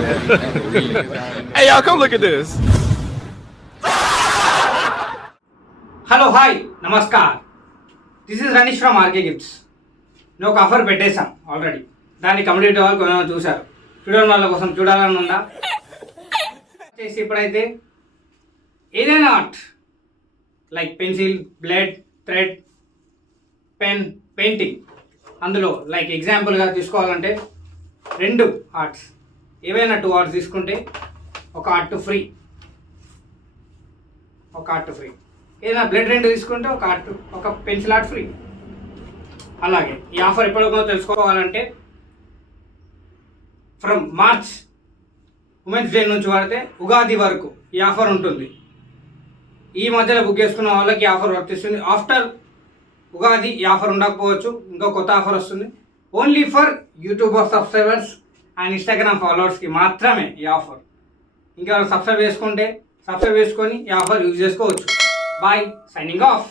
Hey, y'all, come look at this. Hello hi నమస్కార్, this is Ranish from RK gifts. నేను ఒక offer పెట్టేశాం already. దాన్ని కంప్లీట్ వాళ్ళు కొంచెం చూశారు. చూడని వాళ్ళ కోసం చూడాలని ఉందా చేసి ఇప్పుడైతే ఏదైనా art like pencil, blood, thread, pen, painting, అందులో లైక్ ఎగ్జాంపుల్గా తీసుకోవాలంటే 2 ఆర్ట్స్, ఏవైనా 2 ఆర్ట్స్ తీసుకుంటే ఒక ఆర్ట్ ఫ్రీ. ఏదైనా బ్లడ్ 2 తీసుకుంటే ఒక పెన్సిల్ ఆర్ట్ ఫ్రీ. అలాగే ఈ ఆఫర్ ఎప్పటికో తెలుసుకోవాలంటే ఫ్రమ్ మార్చ్ ఉమెన్స్ డే నుంచి వాడితే ఉగాది వరకు ఈ ఆఫర్ ఉంటుంది. ఈ మధ్యలో బుక్ చేసుకున్న వాళ్ళకి ఈ ఆఫర్ వర్తిస్తుంది. ఆఫ్టర్ ఉగాది ఈ ఆఫర్ ఉండకపోవచ్చు, ఇంకో కొత్త ఆఫర్ వస్తుంది. Only for YouTuber subscribers and Instagram ఫాలోవర్స్కి మాత్రమే ఈ ఆఫర్. ఇంకా సబ్స్క్రైబ్ చేసుకొని ఈ ఆఫర్ యూజ్ చేసుకోవచ్చు. Bye, signing of.